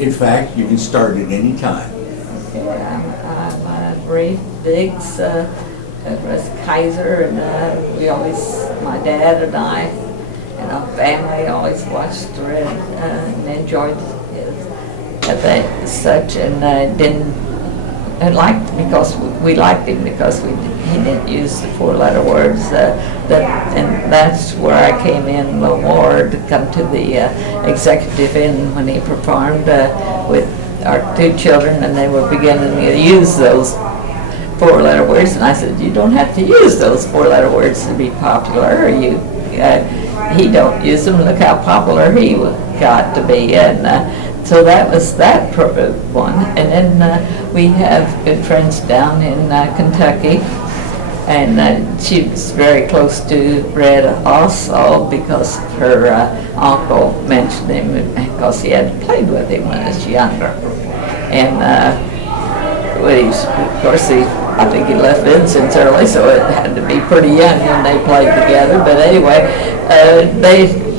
In fact, you can start at any time. Okay, I'm Ruth Biggs, Russ Kaiser, and we always, my dad and I, and our family always watched Red and enjoyed his such, and and liked because we liked him because he didn't use the four-letter words. And that's where I came in a little more to come to the executive inn when he performed with our two children, and they were beginning to use those four-letter words. And I said, "You don't have to use those four-letter words to be popular. He don't use them. Look how popular he got to be." And so that was that one. And then we have good friends down in Kentucky, and she was very close to Red also because her uncle mentioned him because he had played with him when he was younger. And of course, I think he left Vincent's early, so it had to be pretty young when they played together. But anyway,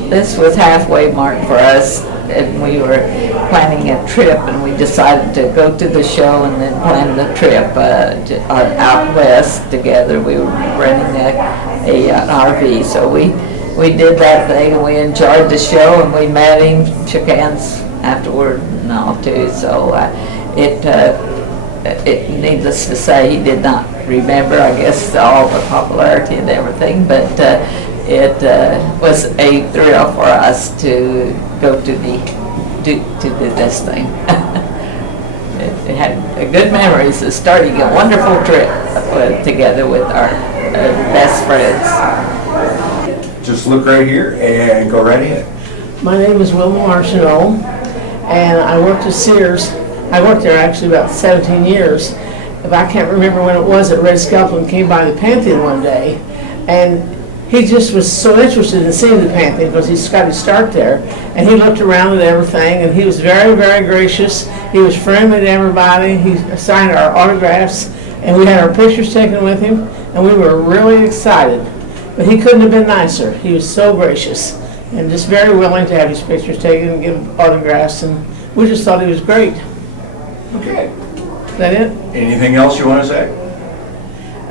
this was halfway mark for us, and we were planning a trip, and we decided to go to the show and then plan the trip out west together. We were renting an RV, so we did that thing, and we enjoyed the show, and we met him, shook hands afterward and all too. So it needless to say, he did not remember, I guess, all the popularity and everything, but it was a thrill for us to go to this thing. It had good memories of starting a wonderful trip together with our best friends. Just look right here and go right ahead. My name is Wilma Martineau, and I worked at Sears. I worked there actually about 17 years. But I can't remember when it was that Red Skelton came by the Pantheon one day, and he just was so interested in seeing the Pantheon because he's got his start there. And he looked around at everything, and he was very, very gracious. He was friendly to everybody. He signed our autographs, and we had our pictures taken with him, and we were really excited. But he couldn't have been nicer. He was so gracious and just very willing to have his pictures taken and give autographs, and we just thought he was great. Okay. Is that it? Anything else you want to say?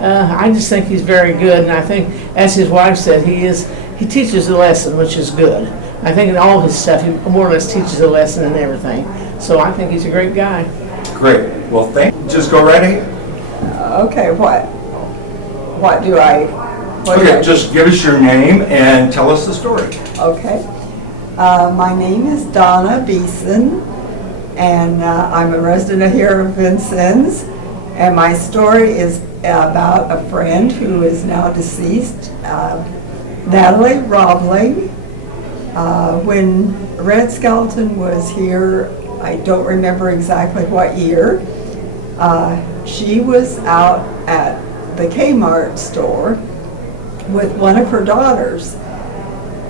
I just think he's very good, and I think, as his wife said, he teaches a lesson, which is good. I think in all his stuff, he more or less teaches a lesson and everything. So I think he's a great guy. Great. Well, just go right ahead. Okay, what do I? Just give us your name and tell us the story. Okay. My name is Donna Beeson, and I'm a resident here of Vincennes, and my story is about a friend who is now deceased, Natalie Robling. When Red Skelton was here, I don't remember exactly what year, she was out at the Kmart store with one of her daughters,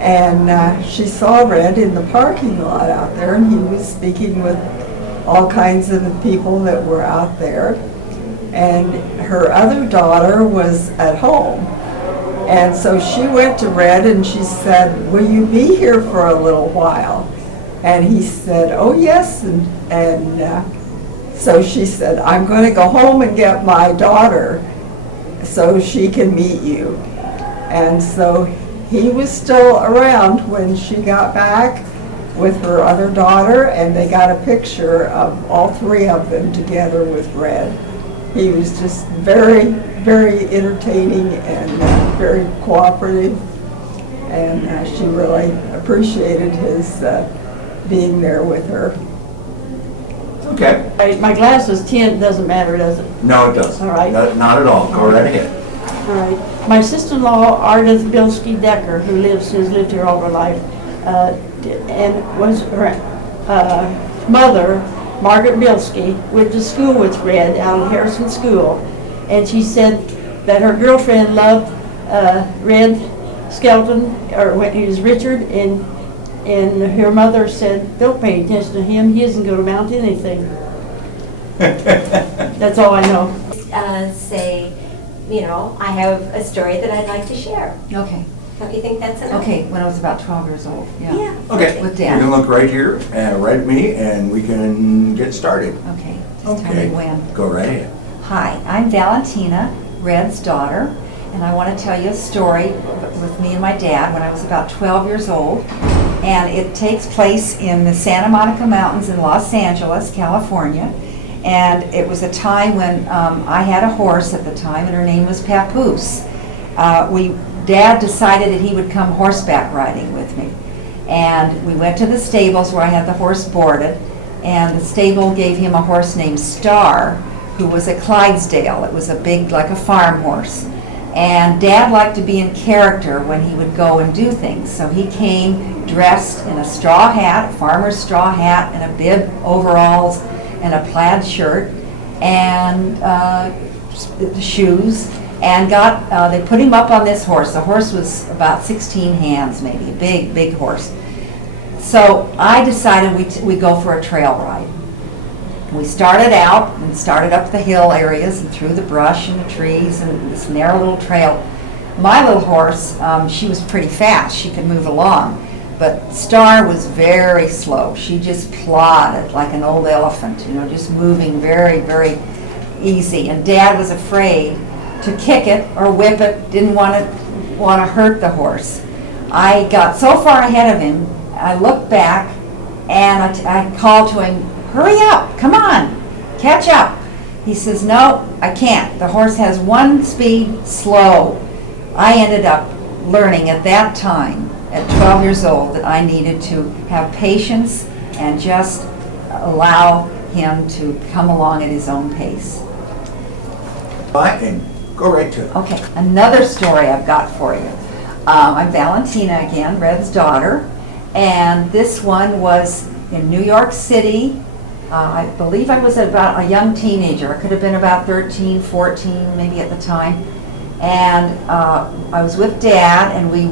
and she saw Red in the parking lot out there, and he was speaking with all kinds of people that were out there, and her other daughter was at home. And so she went to Red and she said, "Will you be here for a little while?" And he said, "Oh yes." And so she said, "I'm going to go home and get my daughter so she can meet you." And so he was still around when she got back with her other daughter, and they got a picture of all three of them together with Red. He was just very, very entertaining and very cooperative, and she really appreciated his being there with her. Okay. My glass is tint, doesn't matter, does it? No, it doesn't. All right. Not at all. Go right ahead. All right. My sister-in-law, Ardith Bilski Decker, who's lived here all her life, and was her mother, Margaret Bilski, went to school with Red out at Harrison School, and she said that her girlfriend loved Red Skelton, or when he was Richard, and her mother said, "Don't pay attention to him, he isn't going to amount to anything." That's all I know. Say, I have a story that I'd like to share. Okay. Don't you think that's enough? Okay, when I was about 12 years old, yeah. Yeah. Okay, With you Dad. can look right here, right at me, and we can get started. Okay, just tell me Okay, when. go right ahead. Hi, I'm Valentina, Red's daughter, and I want to tell you a story with me and my dad when I was about 12 years old. And it takes place in the Santa Monica Mountains in Los Angeles, California. And it was a time when I had a horse at the time, and her name was Papoose. Dad decided that he would come horseback riding with me. And we went to the stables where I had the horse boarded, and the stable gave him a horse named Star, who was a Clydesdale. It was a big, like a farm horse. And Dad liked to be in character when he would go and do things. So he came dressed in a straw hat, a farmer's straw hat, and a bib, overalls, and a plaid shirt, and shoes. And they put him up on this horse. The horse was about 16 hands, maybe, a big, big horse. So I decided we go for a trail ride. We started out and started up the hill areas and through the brush and the trees and this narrow little trail. My little horse, she was pretty fast. She could move along. But Star was very slow. She just plodded like an old elephant, just moving very, very easy. And Dad was afraid to kick it or whip it, didn't want to hurt the horse. I got so far ahead of him, I looked back and I called to him, "Hurry up, come on, catch up." He says, "No, I can't. The horse has one speed, slow." I ended up learning at that time, at 12 years old, that I needed to have patience and just allow him to come along at his own pace. Bye, and go right to it. Okay, another story I've got for you. I'm Valentina again, Red's daughter, and this one was in New York City. I believe I was about a young teenager. I could have been about 13, 14, maybe at the time. And I was with Dad, and we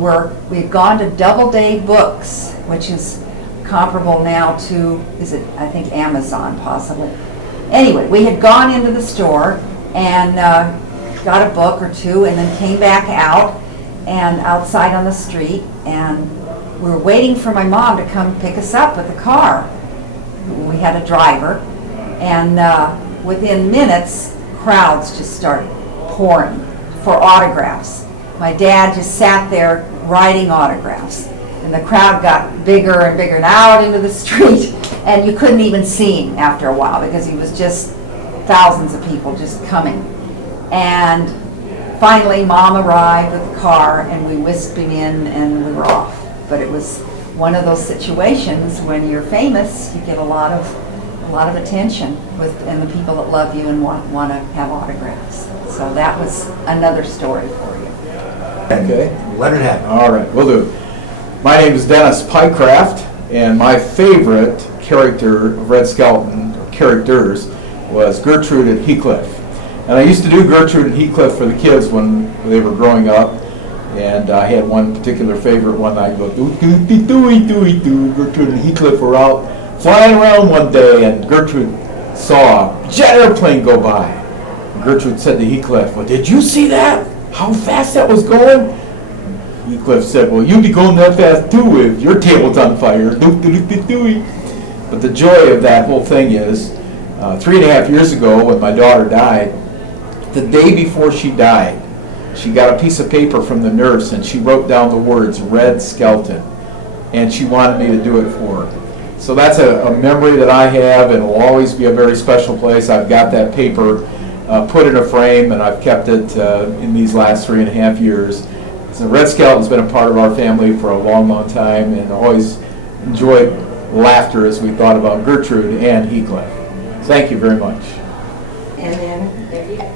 had gone to Doubleday Books, which is comparable now to, I think Amazon possibly. Anyway, we had gone into the store and got a book or two, and then came back out and outside on the street, and we were waiting for my mom to come pick us up with the car. We had a driver, and within minutes, crowds just started pouring for autographs. My dad just sat there writing autographs, and the crowd got bigger and bigger and out into the street, and you couldn't even see him after a while because he was just thousands of people just coming. And finally, Mom arrived with the car, and we whisked him in, and we were off. But it was one of those situations when you're famous, you get a lot of attention and the people that love you and want to have autographs. So that was another story for you. Okay. Let it happen. All right, will do. My name is Dennis Pycraft, and my favorite character of Red Skelton, characters, was Gertrude and Heathcliff. And I used to do Gertrude and Heathcliff for the kids when they were growing up. And I had one particular favorite one. I'd go, doo-doo-doo-doo-doo-doo. Gertrude and Heathcliff were out flying around one day, and Gertrude saw a jet airplane go by. Gertrude said to Heathcliff, "Well, did you see that? How fast that was going?" Heathcliff said, "Well, you'd be going that fast too if your table's on fire." Doo-doo-doo-doo-doo. But the joy of that whole thing is, 3.5 years ago when my daughter died, the day before she died, she got a piece of paper from the nurse and she wrote down the words Red Skelton, and she wanted me to do it for her. So that's a memory that I have, and will always be a very special place. I've got that paper put in a frame, and I've kept it in these last 3.5 years. So Red Skelton's been a part of our family for a long, long time, and always enjoyed laughter as we thought about Gertrude and Heathcliff. Thank you very much. And then, there you go.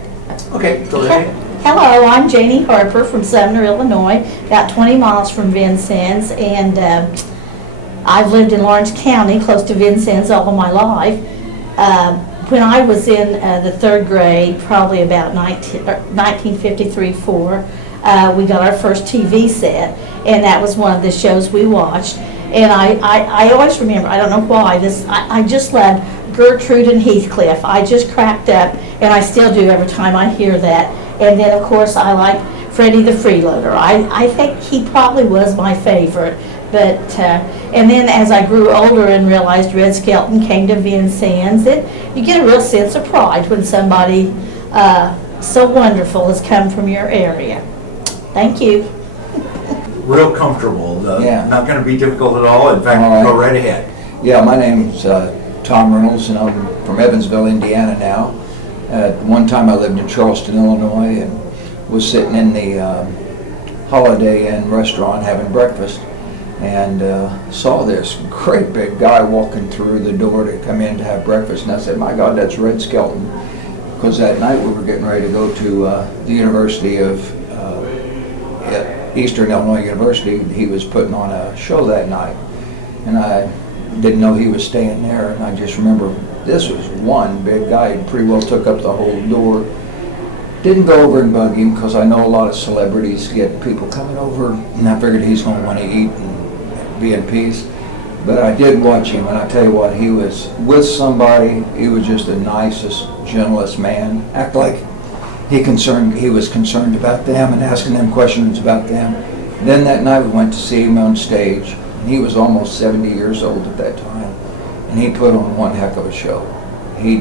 Okay, go ahead. Hello, I'm Janie Harper from Sumner, Illinois, about 20 miles from Vincennes, and I've lived in Lawrence County, close to Vincennes, all of my life. When I was in the 3rd grade, probably about 1953-4, we got our first TV set, and that was one of the shows we watched. And I always remember, I don't know why, I just loved Gertrude and Heathcliff. I just cracked up, and I still do every time I hear that. And then, of course, I like Freddie the Freeloader. I think he probably was my favorite. But, and then as I grew older and realized Red Skelton came to Vincennes, you get a real sense of pride when somebody so wonderful has come from your area. Thank you. Real comfortable, Yeah. not going to be difficult at all. In fact, All right. go right ahead. Yeah, my name's Tom Reynolds, and I'm from Evansville, Indiana now. At one time I lived in Charleston, Illinois, and was sitting in the Holiday Inn restaurant having breakfast, and saw this great big guy walking through the door to come in to have breakfast, and I said, my God, that's Red Skelton. Because that night we were getting ready to go to the University of Eastern Illinois University. He was putting on a show that night, and I didn't know he was staying there, and I just remember this was one big guy. He pretty well took up the whole door. Didn't go over and bug him because I know a lot of celebrities get people coming over, and I figured he's going to want to eat and be in peace. But I did watch him, and I tell you what, he was with somebody. He was just the nicest, gentlest man. Act like he was concerned about them and asking them questions about them. Then that night we went to see him on stage, and he was almost 70 years old at that time, and he put on one heck of a show. I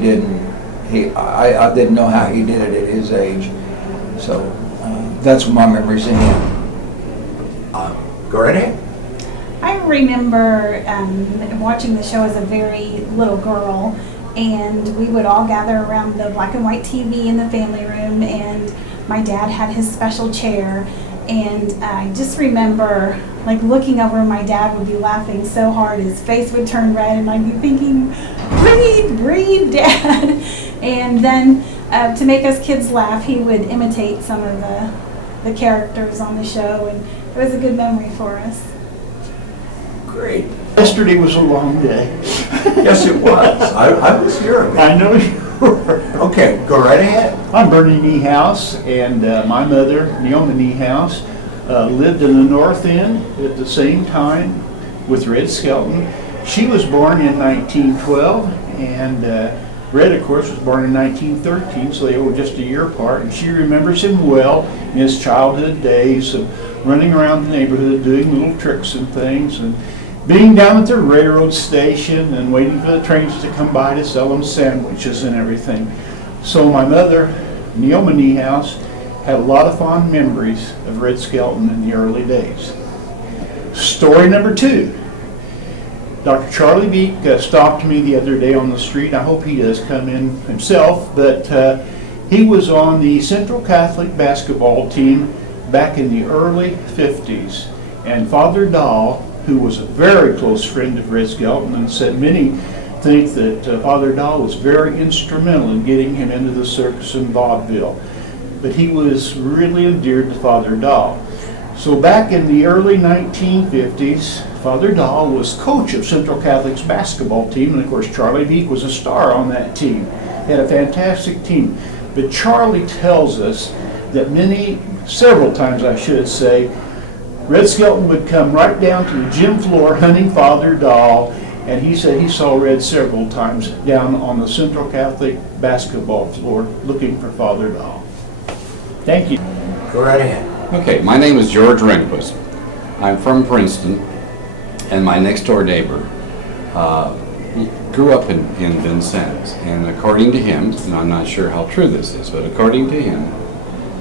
didn't know how he did it at his age. So that's my memories of him. Go right ahead. I remember watching the show as a very little girl, and we would all gather around the black and white TV in the family room, and my dad had his special chair, and I just remember like looking over, and my dad would be laughing so hard his face would turn red, and I'd be thinking, breathe, Dad. And then to make us kids laugh, he would imitate some of the characters on the show, and it was a good memory for us. Great. Yesterday was a long day. Yes, it was. I was here. I know you were. Okay, go right ahead. I'm Bernie Niehaus, and my mother, Neoma Niehaus, lived in the North End at the same time with Red Skelton. She was born in 1912, and Red, of course, was born in 1913, so they were just a year apart. And she remembers him well in his childhood days of running around the neighborhood doing little tricks and things, and being down at the railroad station and waiting for the trains to come by to sell them sandwiches and everything. So my mother, Neoma Niehaus, had a lot of fond memories of Red Skelton in the early days. Story number 2. Dr. Charlie Beek stopped me the other day on the street. I hope he does come in himself, but he was on the Central Catholic basketball team back in the early 50s. And Father Dahl, who was a very close friend of Red Skelton, and said many think that Father Dahl was very instrumental in getting him into the circus in vaudeville. But he was really endeared to Father Dahl. So back in the early 1950s, Father Dahl was coach of Central Catholic's basketball team, and of course Charlie Beek was a star on that team. He had a fantastic team. But Charlie tells us that several times I should say, Red Skelton would come right down to the gym floor hunting Father Dahl, and he said he saw Red several times down on the Central Catholic basketball floor looking for Father Dahl. Thank you. Go right ahead. Okay, my name is George Rehnquist. I'm from Princeton, and my next door neighbor grew up in Vincennes, and according to him, and I'm not sure how true this is, but according to him,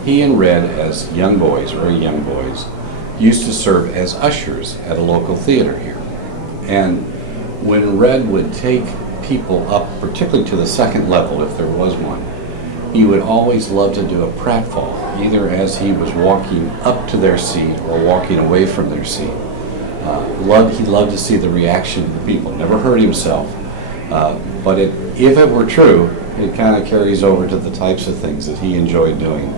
he and Red, as young boys, very young boys, used to serve as ushers at a local theater here. And when Red would take people up, particularly to the second level, if there was one, he would always love to do a pratfall, either as he was walking up to their seat or walking away from their seat. He loved to see the reaction of the people. Never hurt himself, but if it were true, it kind of carries over to the types of things that he enjoyed doing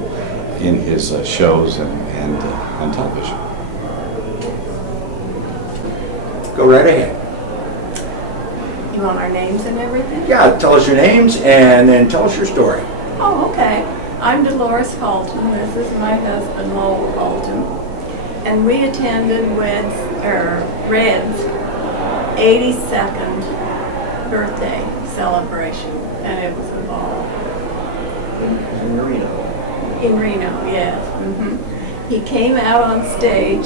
in his shows and on television. Go right ahead. You want our names and everything? Yeah, tell us your names and then tell us your story. Oh, okay. I'm Dolores Halton. This is my husband, Lowell Halton. And we attended Red's 82nd birthday celebration, and it was a ball. In Reno. In Reno, yes. he came out on stage.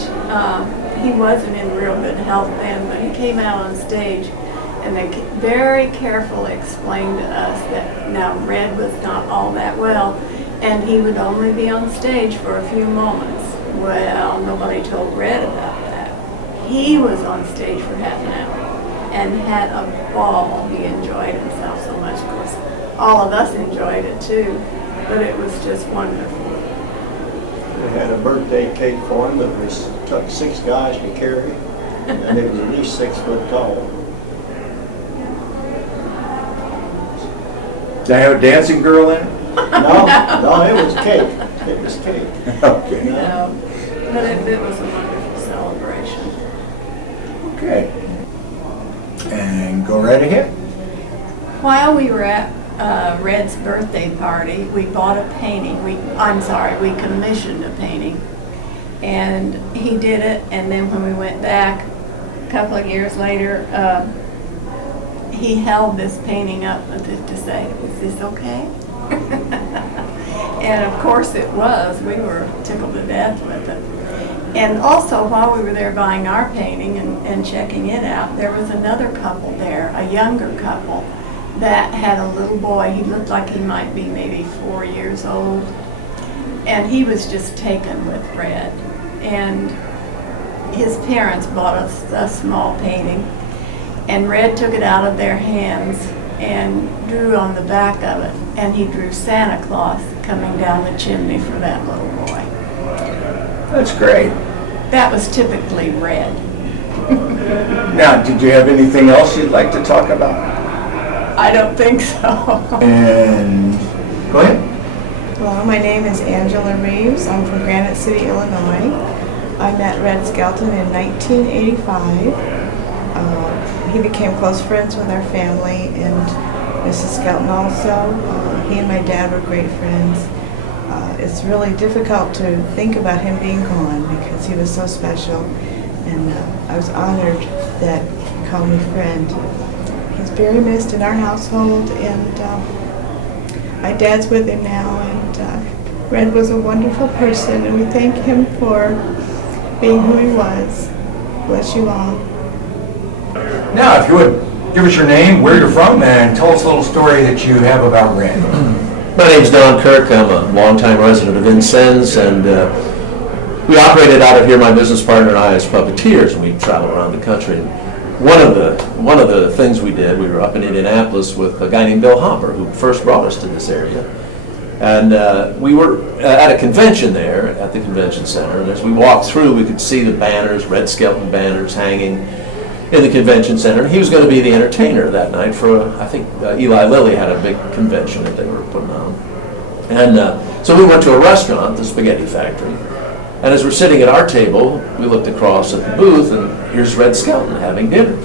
He wasn't in real good health then, but he came out on stage, and they very carefully explained to us that now Red was not all that well, and he would only be on stage for a few moments. Well, nobody told Red about that. He was on stage for half an hour and had a ball. He enjoyed himself so much. Of course, all of us enjoyed it too, but it was just wonderful. We had a birthday cake for him that was took 6 guys to carry, and it was at least 6 foot tall. Did I have a dancing girl in it? No, it was cake. It was cake. Okay. No, but it was a wonderful celebration. Okay. And go right ahead. While we were at Red's birthday party, we bought a painting. We commissioned a painting. And he did it, and then when we went back a couple of years later, he held this painting up to say, "Is this okay?" And of course it was. We were tickled to death with it. And also, while we were there buying our painting and checking it out, there was another couple there, a younger couple, that had a little boy. He looked like he might be maybe 4 years old. And he was just taken with Red. And his parents bought us a small painting. And Red took it out of their hands and drew on the back of it. And he drew Santa Claus coming down the chimney for that little boy. That's great. That was typically Red. Now, did you have anything else you'd like to talk about? I don't think so. And go ahead. Hello, my name is Angela Reeves. I'm from Granite City, Illinois. I met Red Skelton in 1985. He became close friends with our family and Mrs. Skelton also. He and my dad were great friends. It's really difficult to think about him being gone because he was so special, and I was honored that he called me friend. He's very missed in our household, and my dad's with him now, and Red was a wonderful person, and we thank him for being who he was. Bless you all. Now, if you would, give us your name, where you're from, and tell us a little story that you have about Red. My name's Don Kirk. I'm a longtime resident of Vincennes, and we operated out of here, my business partner and I, as puppeteers, and we travel around the country. And one of the things we did, we were up in Indianapolis with a guy named Bill Hopper, who first brought us to this area. And we were at a convention there, at the convention center, and as we walked through, we could see the banners, Red Skelton banners hanging in the convention center. He was going to be the entertainer that night for, I think, Eli Lilly had a big convention that they were putting on. And so we went to a restaurant, the Spaghetti Factory, and as we're sitting at our table, we looked across at the booth, and here's Red Skelton having dinner.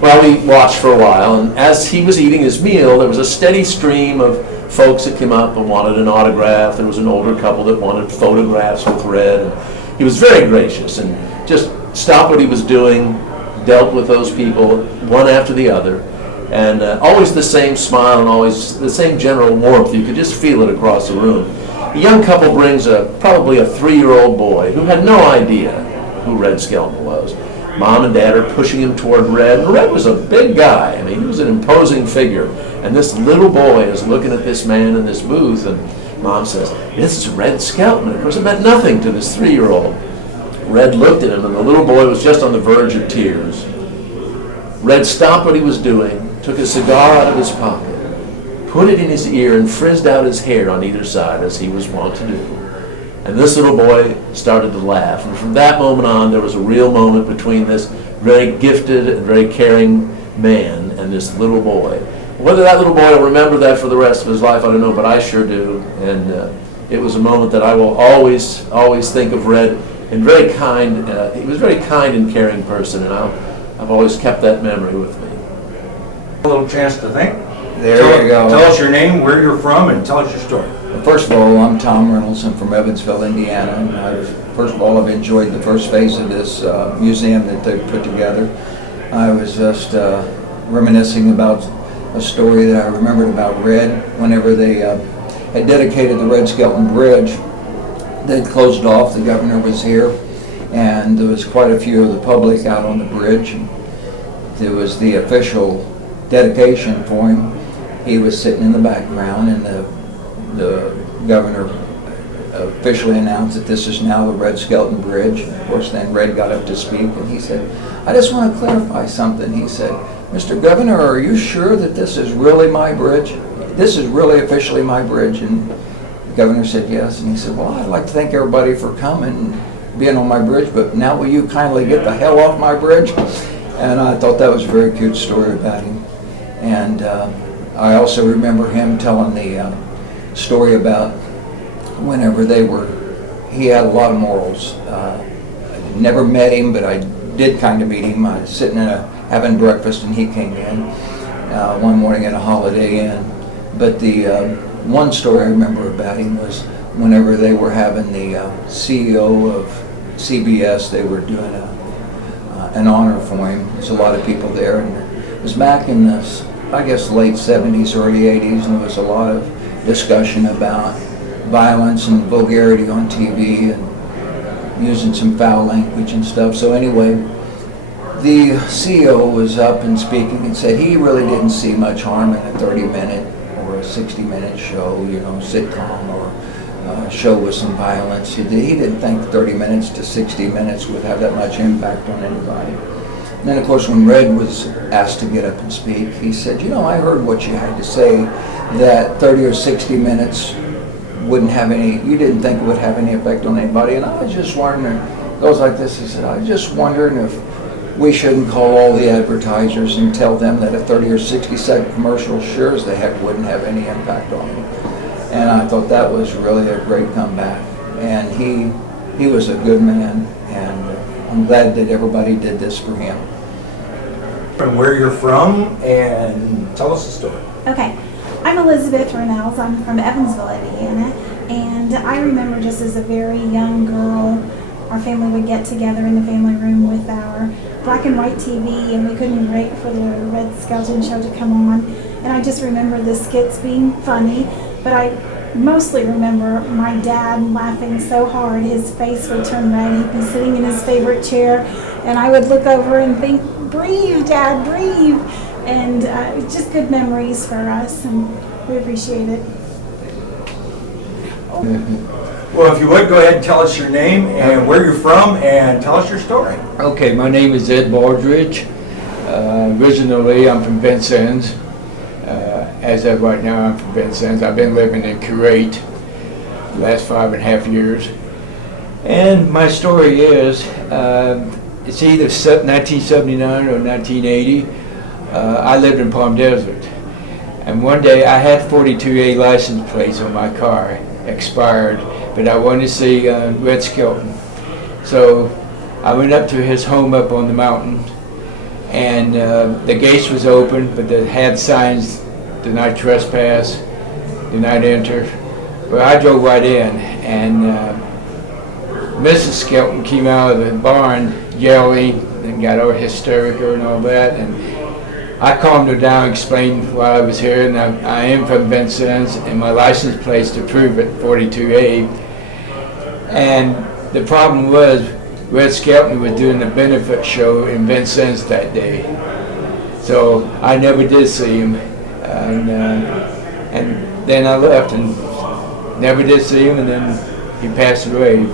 Well, we watched for a while, and as he was eating his meal, there was a steady stream of folks that came up and wanted an autograph. There was an older couple that wanted photographs with Red. And he was very gracious and just stopped what he was doing, dealt with those people one after the other, and always the same smile and always the same general warmth. You could just feel it across the room. A young couple brings probably a 3-year-old boy who had no idea who Red Skelton was. Mom and Dad are pushing him toward Red. And Red was a big guy. I mean, he was an imposing figure. And this little boy is looking at this man in this booth, and Mom says, "This is Red Skelton." Of course, it meant nothing to this 3-year-old. Red looked at him, and the little boy was just on the verge of tears. Red stopped what he was doing, took a cigar out of his pocket, put it in his ear, and frizzed out his hair on either side, as he was wont to do. And this little boy started to laugh. And from that moment on, there was a real moment between this very gifted and very caring man and this little boy. Whether that little boy will remember that for the rest of his life, I don't know, but I sure do. And it was a moment that I will always think of Red. And very kind, he was a very kind and caring person, and I've always kept that memory with me. A little chance to think. There you go. Tell us your name, where you're from, and tell us your story. First of all, I'm Tom Reynolds. I'm from Evansville, Indiana. And I've enjoyed the first phase of this museum that they put together. I was just reminiscing about a story that I remembered about Red. Whenever they had dedicated the Red Skelton Bridge, they'd closed off, the governor was here, and there was quite a few of the public out on the bridge. And there was the official dedication for him. He was sitting in the background, and the governor officially announced that this is now the Red Skelton Bridge. Of course, then Red got up to speak, and he said, "I just want to clarify something." He said, "Mr. Governor, are you sure that this is really my bridge? This is really officially my bridge?" And the governor said yes, and he said, "Well, I'd like to thank everybody for coming and being on my bridge, but now will you kindly get the hell off my bridge?" And I thought that was a very cute story about him. And I also remember him telling the story about whenever he had a lot of morals. I never met him, but I did kind of meet him. I was sitting having breakfast, and he came in one morning at a Holiday Inn. But the one story I remember about him was whenever they were having the CEO of CBS, they were doing an honor for him. There's a lot of people there, and it was back in the, I guess, late 70s, early 80s, and there was a lot of discussion about violence and vulgarity on TV and using some foul language and stuff. So anyway, the CEO was up and speaking and said he really didn't see much harm in a 30-minute or a 60-minute show, sitcom or show with some violence. He didn't think 30 minutes to 60 minutes would have that much impact on anybody. And then, of course, when Red was asked to get up and speak, he said, I heard what you had to say, that 30 or 60 minutes wouldn't have any, you didn't think it would have any effect on anybody. And I was just wondering, it goes like this, he said, I was just wondering if we shouldn't call all the advertisers and tell them that a 30 or 60-second commercial sure as the heck wouldn't have any impact on them. And I thought that was really a great comeback. And he was a good man, and I'm glad that everybody did this for him. From where you're from, and tell us the story. Okay, I'm Elizabeth Ronells. I'm from Evansville, Indiana, and I remember just as a very young girl, our family would get together in the family room with our black and white TV, and we couldn't wait for the Red Skelton show to come on. And I just remember the skits being funny, but I mostly remember my dad laughing so hard his face would turn red. He'd be sitting in his favorite chair, and I would look over and think, breathe, Dad, breathe. And just good memories for us, and we appreciate it. Well, if you would, go ahead and tell us your name and where you're from, and tell us your story. Okay, my name is Ed Baldridge. Originally, I'm from Vincennes. As of right now, I'm from Vincennes. I've been living in Kuwait the last 5.5 years. And my story is, it's either 1979 or 1980. I lived in Palm Desert. And one day I had 42A license plates on my car, expired, but I wanted to see Red Skelton. So I went up to his home up on the mountain, and the gates was open, but they had signs, do not trespass, do not enter. Well, I drove right in, and Mrs. Skelton came out of the barn yelling and got all hysterical and all that. And I calmed her down, explained why I was here, and I am from Vincennes, and my license plate's to prove it, 42A. And the problem was, Red Skelton was doing a benefit show in Vincennes that day. So I never did see him. And then I left and never did see him, and then he passed away.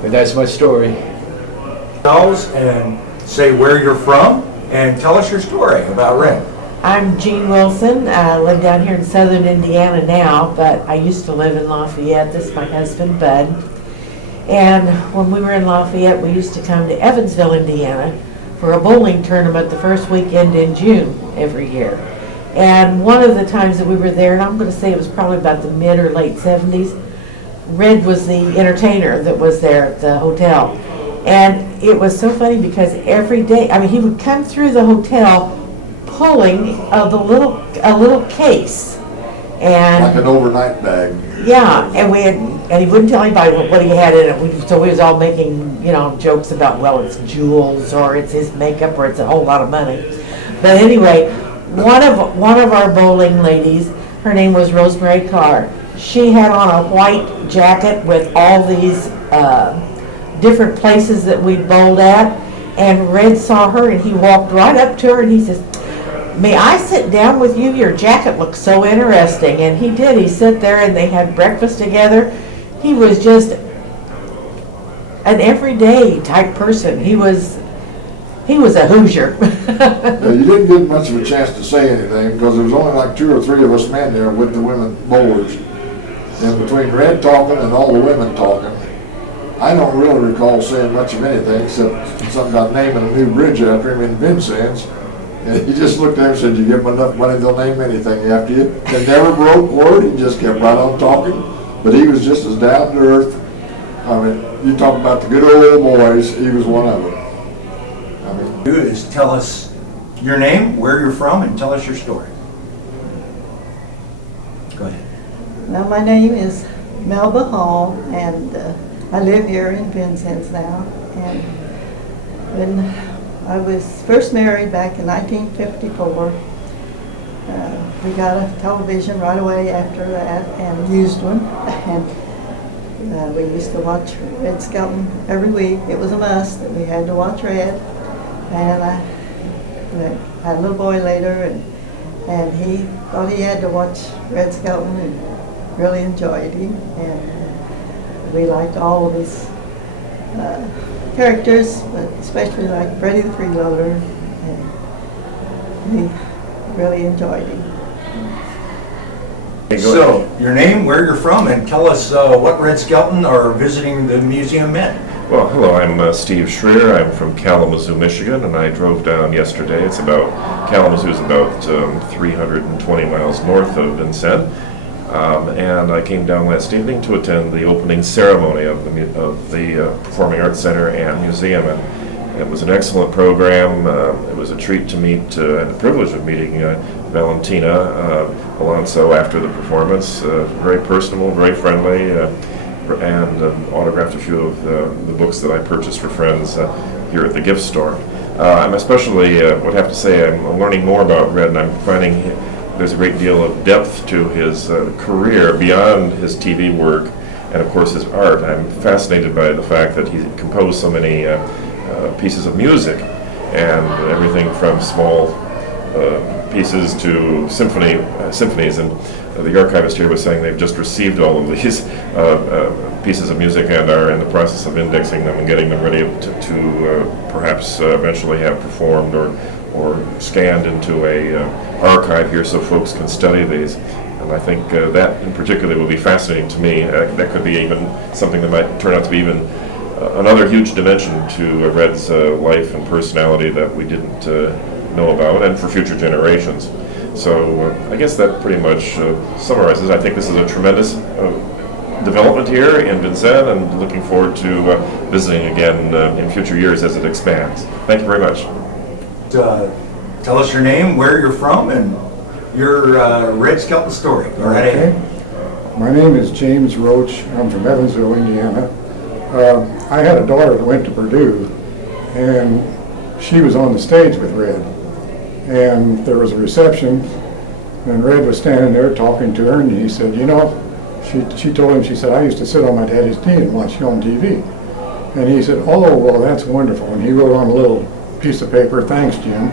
But that's my story. And say where you're from, and tell us your story about Red. I'm Jean Wilson. I live down here in southern Indiana now, but I used to live in Lafayette. This is my husband, Bud. And when we were in Lafayette, we used to come to Evansville, Indiana for a bowling tournament the first weekend in June every year. And one of the times that we were there, and I'm going to say it was probably about the mid or late 70s, Red was the entertainer that was there at the hotel. And it was so funny because every day, I mean, he would come through the hotel pulling a little case. And like an overnight bag. Yeah, and he wouldn't tell anybody what he had in it. So we was all making, jokes about, well, it's jewels, or it's his makeup, or it's a whole lot of money. But anyway, one of our bowling ladies, her name was Rosemary Carr. She had on a white jacket with all these different places that we'd bowled at, and Red saw her and he walked right up to her and he says, "May I sit down with you? Your jacket looks so interesting." And he did. He sat there and they had breakfast together. He was just an everyday type person. He was a Hoosier. Now, you didn't get much of a chance to say anything because there was only like 2 or 3 of us men there with the women bowlers. And between Red talking and all the women talking, I don't really recall saying much of anything except something about naming a new bridge after him in Vincennes. And he just looked at him and said, "You give them enough money, they'll name anything after you." And never broke word. He just kept right on talking. But he was just as down to earth. I mean, you talk about the good old boys, he was one of them. I mean, Do is tell us your name, where you're from, and tell us your story. Go ahead. Now, my name is Melba Hall, and I live here in Vincennes now. And when I was first married back in 1954, we got a television right away after that, and used one. And we used to watch Red Skelton every week. It was a must that we had to watch Red. And I had a little boy later, and he thought he had to watch Red Skelton and really enjoyed him. And we liked all of his characters, but especially like Freddie the Freeloader, and we really enjoyed him. So, your name, where you're from, and tell us what Red Skelton or visiting the museum meant. Well, hello, I'm Steve Schreer. I'm from Kalamazoo, Michigan, and I drove down yesterday. Kalamazoo is about 320 miles north of Vincennes. And I came down last evening to attend the opening ceremony of the Performing Arts Center and Museum. And it was an excellent program. It was a treat to meet, and the privilege of meeting Valentina Alonso after the performance. Very personable, very friendly, and autographed a few of the books that I purchased for friends here at the gift store. I'm especially, would have to say, I'm learning more about Red, and I'm finding there's a great deal of depth to his career beyond his TV work and, of course, his art. I'm fascinated by the fact that he composed so many pieces of music, and everything from small pieces to symphonies. And the archivist here was saying they've just received all of these pieces of music and are in the process of indexing them and getting them ready to perhaps eventually have performed or scanned into a archive here so folks can study these. And I think that in particular will be fascinating to me. That could be even something that might turn out to be even another huge dimension to Red's life and personality that we didn't know about, and for future generations. So I guess that pretty much summarizes. I think this is a tremendous development here in Vincennes, and looking forward to visiting again in future years as it expands. Thank you very much. Tell us your name, where you're from, and your Red Skelton story. All right. Okay. My name is James Roach. I'm from Evansville, Indiana. I had a daughter that went to Purdue, and she was on the stage with Red. And there was a reception, and Red was standing there talking to her, and he said, you know, she told him, she said, I used to sit on my daddy's knee and watch you on TV. And he said, oh, well, that's wonderful. And he wrote on a little piece of paper, thanks, Jim.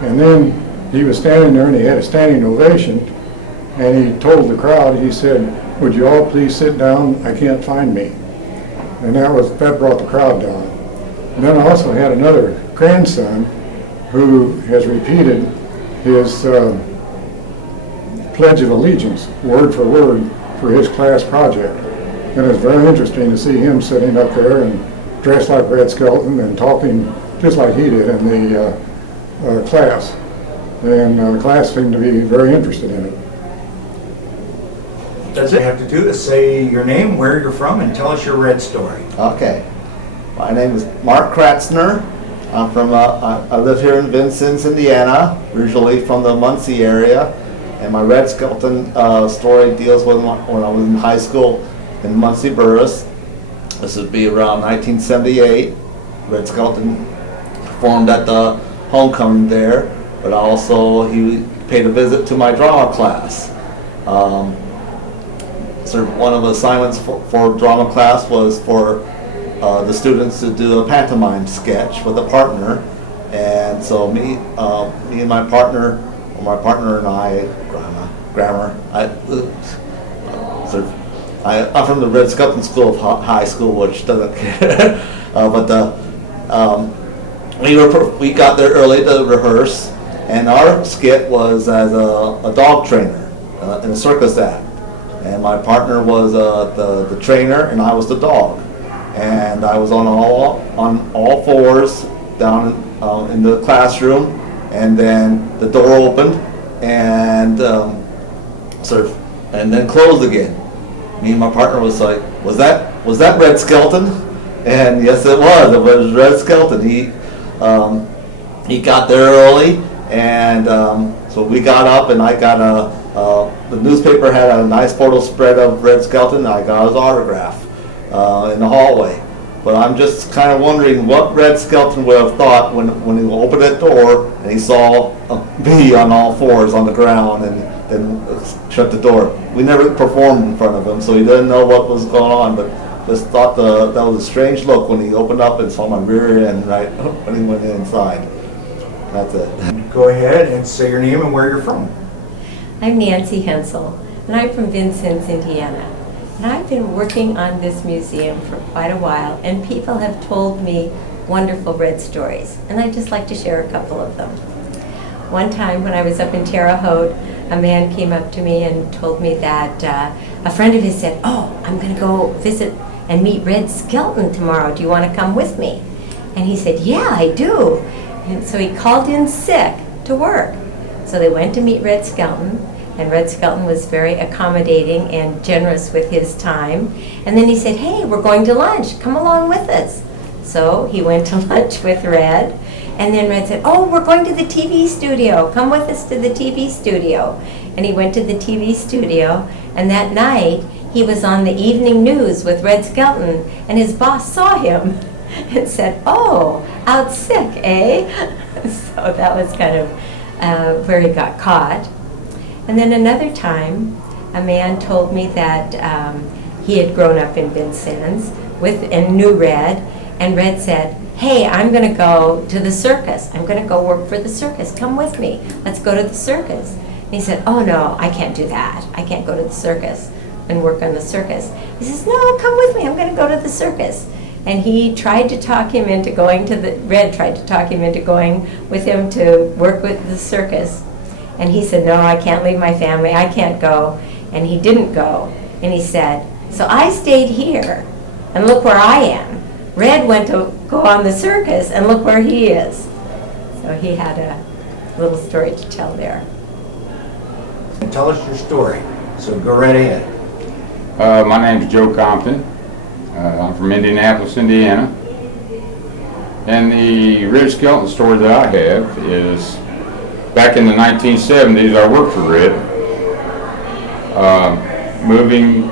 And then he was standing there, and he had a standing ovation, and he told the crowd, he said, would you all please sit down, I can't find me. And that brought the crowd down. And then I also had another grandson who has repeated his Pledge of Allegiance, word for word, for his class project. And it's very interesting to see him sitting up there and dressed like Red Skelton and talking just like he did in the class. And the class seemed to be very interested in it. That's it. You have to do is say your name, where you're from, and tell us your Red story. Okay. My name is Mark Kratzner. I'm from, I live here in Vincennes, Indiana, originally from the Muncie area. And my Red Skelton story deals with when I was in high school in Muncie Burris. This would be around 1978. Red Skelton performed at the homecoming there, but also he paid a visit to my drama class. sort of one of the assignments for drama class was for the students to do a pantomime sketch with a partner. And so me and my partner, or my partner and I, I'm from the Red Skelton School of High School, which doesn't care. We got there early to rehearse, and our skit was as a dog trainer in a circus act. And my partner was the trainer, and I was the dog. And I was on all fours down in the classroom, and then the door opened and and then closed again. Me and my partner was like, "Was that Red Skelton?" And yes, it was. It was Red Skelton. He got there early, and so we got up, and I got the newspaper had a nice photo spread of Red Skelton. I got his autograph in the hallway. But I'm just kind of wondering what Red Skelton would have thought when he opened that door and he saw me on all fours on the ground and then shut the door. We never performed in front of him, so he didn't know what was going on, but just thought that was a strange look when he opened up and saw my rear end right when he went inside. That's it. Go ahead and say your name and where you're from. I'm Nancy Hensel, and I'm from Vincennes, Indiana. And I've been working on this museum for quite a while, and people have told me wonderful Red stories, and I'd just like to share a couple of them. One time when I was up in Terre Haute, a man came up to me and told me that a friend of his said, "Oh, I'm going to go visit and meet Red Skelton tomorrow. Do you want to come with me?" And he said, "Yeah, I do." And so he called in sick to work. So they went to meet Red Skelton. And Red Skelton was very accommodating and generous with his time. And then he said, "Hey, we're going to lunch. Come along with us." So he went to lunch with Red. And then Red said, "Oh, we're going to the TV studio. Come with us to the TV studio." And he went to the TV studio. And that night, he was on the evening news with Red Skelton. And his boss saw him and said, "Oh, out sick, eh?" So that was kind of where he got caught. And then another time, a man told me that he had grown up in Vincennes and knew Red, and Red said, "Hey, I'm going to go to the circus. I'm going to go work for the circus. Come with me. Let's go to the circus." And he said, "Oh no, I can't do that. I can't go to the circus and work on the circus." He says, "No, come with me. I'm going to go to the circus." And he tried to talk him into going Red tried to talk him into going with him to work with the circus. And he said, "No, I can't leave my family. I can't go." And he didn't go. And he said, "So I stayed here, and look where I am. Red went to go on the circus, and look where he is." So he had a little story to tell there. And tell us your story. So go right ahead. My name's Joe Compton. I'm from Indianapolis, Indiana. And the Red Skelton story that I have is back in the 1970s, I worked for Red, moving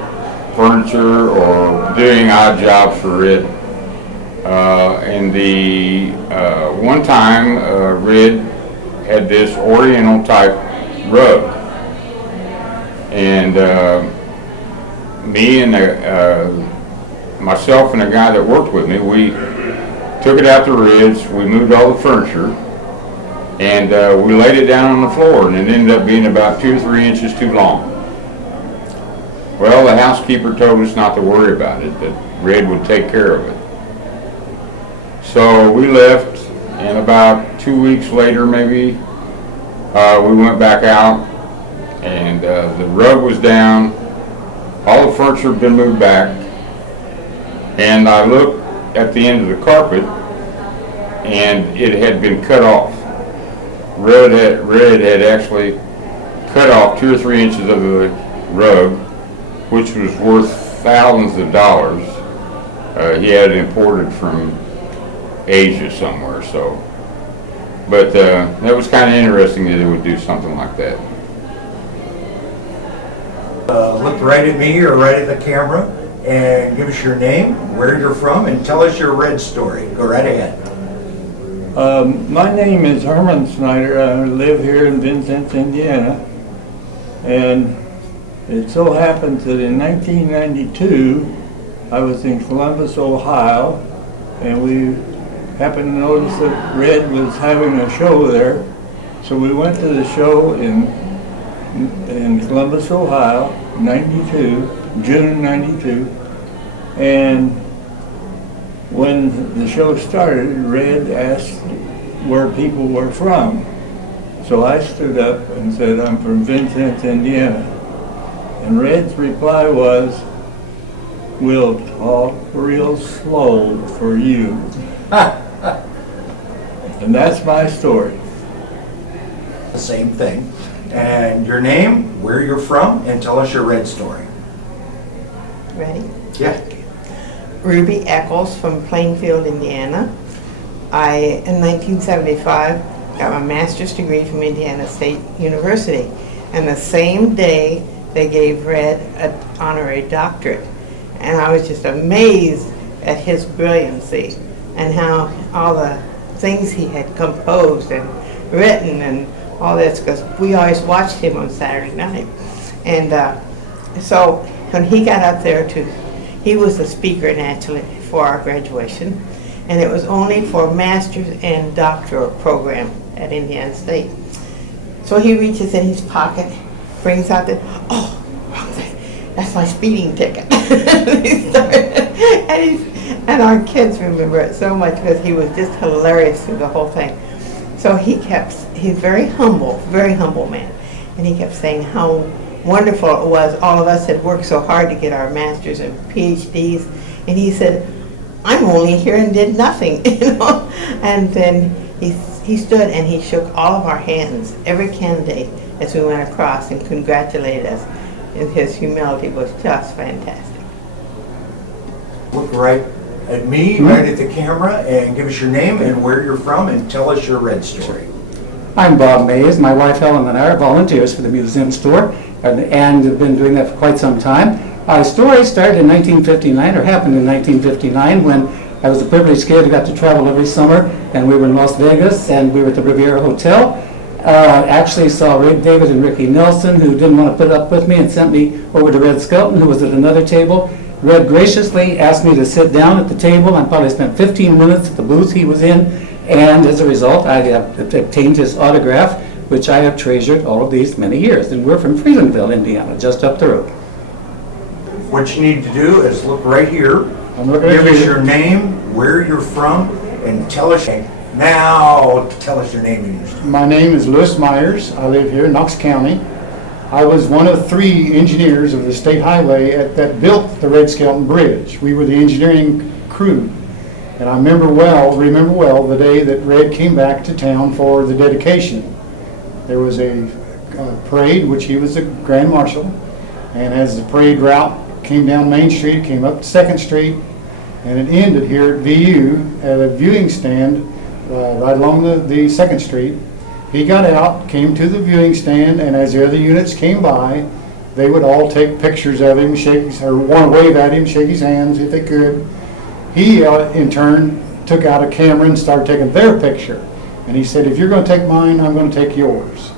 furniture or doing odd jobs for Red. And one time, Red had this Oriental type rug, and me and myself and a guy that worked with me, we took it out to Red's. We moved all the furniture. And we laid it down on the floor, and it ended up being about 2 or 3 inches too long. Well, the housekeeper told us not to worry about it, that Red would take care of it. So we left, and about 2 weeks later, maybe, we went back out, and the rug was down. All the furniture had been moved back, and I looked at the end of the carpet, and it had been cut off. Red had actually cut off 2 or 3 inches of the rug, which was worth thousands of dollars. He had it imported from Asia somewhere, so. But that was kind of interesting that they would do something like that. Look right at me or right at the camera and give us your name, where you're from, and tell us your Red story. Go right ahead. My name is Herman Snyder. I live here in Vincennes, Indiana. And It so happens that in 1992, I was in Columbus, Ohio, and we happened to notice that Red was having a show there. So we went to the show in Columbus, Ohio, June 92, and when the show started, Red asked where people were from. So I stood up and said, I'm from Vincennes, Indiana. And Red's reply was, we'll talk real slow for you. And that's my story. The same thing. And your name, where you're from, and tell us your Red story. Ready? Yeah. Ruby Eccles from Plainfield, Indiana. In 1975, got my master's degree from Indiana State University. And the same day, they gave Red an honorary doctorate. And I was just amazed at his brilliancy and how all the things he had composed and written and all this, because we always watched him on Saturday night. And so when he got up there he was the speaker naturally for our graduation, and it was only for master's and doctoral program at Indiana State. So he reaches in his pocket, brings out wrong thing, that's my speeding ticket. And our kids remember it so much because he was just hilarious through the whole thing. So he's very humble man. And he kept saying how wonderful it was. All of us had worked so hard to get our masters and PhDs. And he said, I'm only here and did nothing, And then he stood and he shook all of our hands, every candidate, as we went across, and congratulated us. And his humility was just fantastic. Look right at me, right at the camera, and give us your name and where you're from, and tell us your Red story. I'm Bob Mays. My wife Helen and I are volunteers for the museum store, and have been doing that for quite some time. Our story started in 1959, or happened in 1959, when I was a privileged kid who got to travel every summer, and we were in Las Vegas, and we were at the Riviera Hotel. Actually saw David and Ricky Nelson, who didn't want to put up with me, and sent me over to Red Skelton, who was at another table. Red graciously asked me to sit down at the table. I probably spent 15 minutes at the booth he was in, and as a result, I obtained his autograph, which I have treasured all of these many years. And we're from Freelandville, Indiana, just up the road. What you need to do is look right here. Give us your name, where you're from, and tell us. Now, tell us your name and your story. My name is Louis Myers. I live here in Knox County. I was one of 3 engineers of the state highway that built the Red Skelton Bridge. We were the engineering crew. And I remember well the day that Red came back to town for the dedication. There was a parade, which he was the Grand Marshal. And as the parade route came down Main Street, came up 2nd Street, and it ended here at VU at a viewing stand right along the 2nd Street. He got out, came to the viewing stand, and as the other units came by, they would all take pictures of him, want to wave at him, shake his hands if they could. He, in turn, took out a camera and started taking their picture. And he said, if you're going to take mine, I'm going to take yours.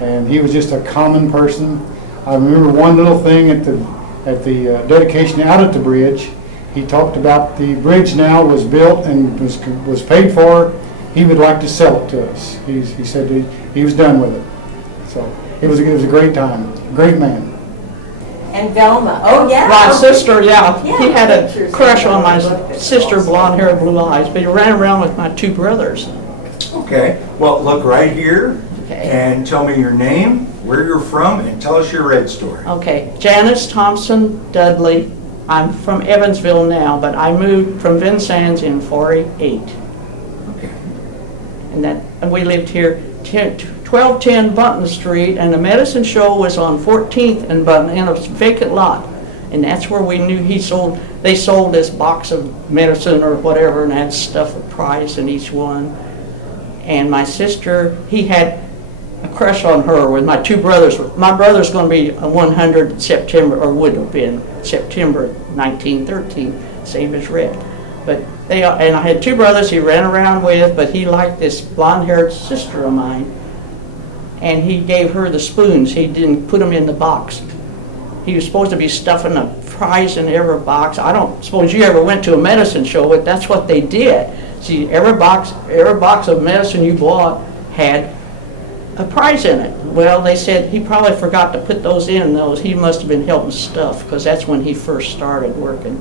And he was just a common person. I remember one little thing at the dedication out at the bridge. He talked about the bridge now was built and was paid for. He would like to sell it to us. He said he was done with it. So it was a great time. Great man. And Velma. Oh, yeah. My sister, yeah. He had a crush on my sister, blonde hair, blue eyes, but he ran around with my 2 brothers. Okay. Well, look right here and tell me your name, where you're from, and tell us your Red story. Okay. Janice Thompson Dudley. I'm from Evansville now, but I moved from Vincennes in 48. Okay. And we lived here 1210 Bunton Street, and the medicine show was on 14th and Bunton in a vacant lot. And that's where we knew they sold this box of medicine or whatever, and had stuff of price in each one. And my sister, he had a crush on her with my 2 brothers. My brother's going to be 100 in September, or would have been September 1913, same as Red. But and I had 2 brothers he ran around with, but he liked this blonde-haired sister of mine. And he gave her the spoons. He didn't put them in the box. he was supposed to be stuffing a prize in every box. I don't suppose you ever went to a medicine show, but that's what they did. See, every box of medicine you bought had a prize in it. Well, they said he probably forgot to put those in. Those he must have been helping stuff, because that's when he first started working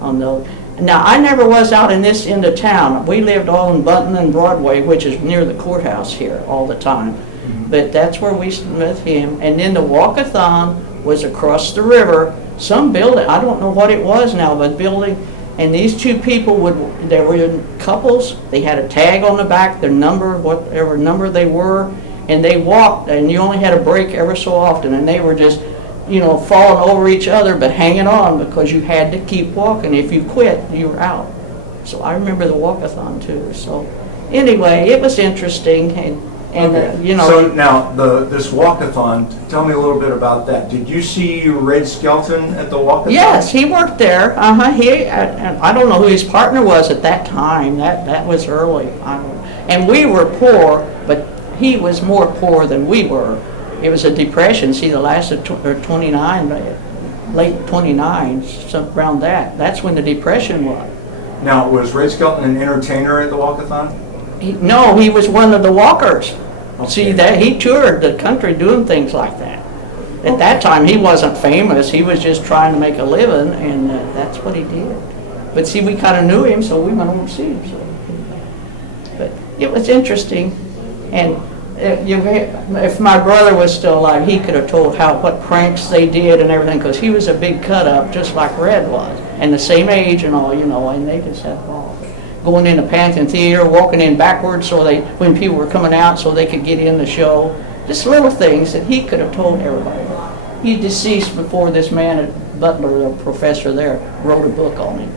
on those. Now, I never was out in this end of town. We lived all in Bunton and Broadway, which is near the courthouse here all the time. But that's where we met him. And then the walkathon was across the river, some building, I don't know what it was now, but building, and these two people they were in couples, they had a tag on the back, their number, whatever number they were, and they walked, and you only had a break ever so often, and they were just, falling over each other, but hanging on, because you had to keep walking. If you quit, you were out. So I remember the walkathon too. So anyway, it was interesting, and Okay. So now, this walkathon, tell me a little bit about that. Did you see Red Skelton at the walkathon? Yes, he worked there. I don't know who his partner was at that time. That was early. And we were poor, but he was more poor than we were. It was a depression. See, the last of 29, late 29, something around that. That's when the depression was. Now, was Red Skelton an entertainer at the walkathon? No, he was one of the walkers. Okay. See, he toured the country doing things like that. At that time, he wasn't famous. He was just trying to make a living, and that's what he did. But see, we kind of knew him, so we went over to see him. So. But it was interesting, and if my brother was still alive, he could have told what pranks they did and everything, because he was a big cut-up, just like Red was, and the same age and all, and they just had ball. Going into Pantheon Theater, walking in backwards when people were coming out so they could get in the show. Just little things that he could have told everybody. He deceased before this man at Butler, the professor there, wrote a book on him.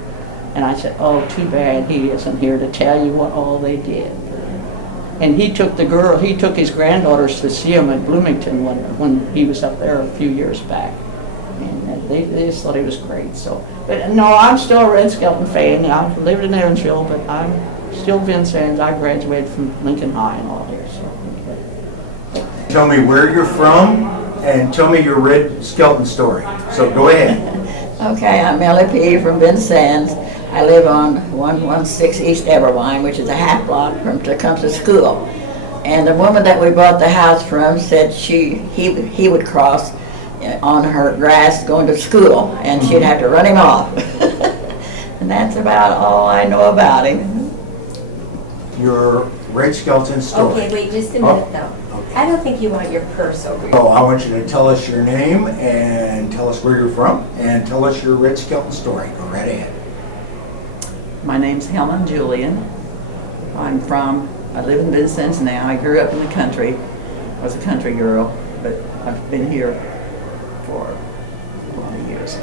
And I said, oh, too bad he isn't here to tell you what all they did. And he took his granddaughters to see him at Bloomington when he was up there a few years back. And they just thought he was great. So, but no, I'm still a Red Skelton fan. I lived in Evansville, but I'm still Vincennes. I graduated from Lincoln High and all here. So. Tell me where you're from and tell me your Red Skelton story. So go ahead. Okay, I'm Melly P. from Vincennes. I live on 116 East Everwine, which is a half block from Tecumseh School. And the woman that we bought the house from said he would cross on her grass going to school, and she'd have to run him off. And that's about all I know about him. Your Red Skelton story. Okay, wait just a minute though. Okay. I don't think you want your purse over here. So I want you to tell us your name and tell us where you're from and tell us your Red Skelton story. Go right ahead. My name's Helen Julian. I live in Vincennes now. I grew up in the country. I was a country girl, but I've been here for a lot of years.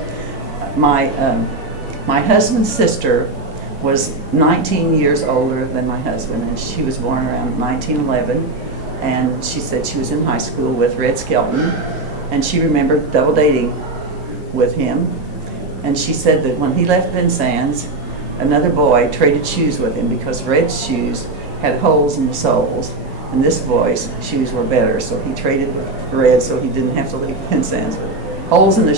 My husband's sister was 19 years older than my husband, and she was born around 1911, and she said she was in high school with Red Skelton, and she remembered double dating with him, and she said that when he left Vincennes, another boy traded shoes with him because Red's shoes had holes in the soles, and this boy's shoes were better, so he traded with Red so he didn't have to leave Vincennes with holes in the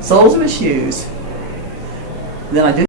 soles of his shoes. Then I do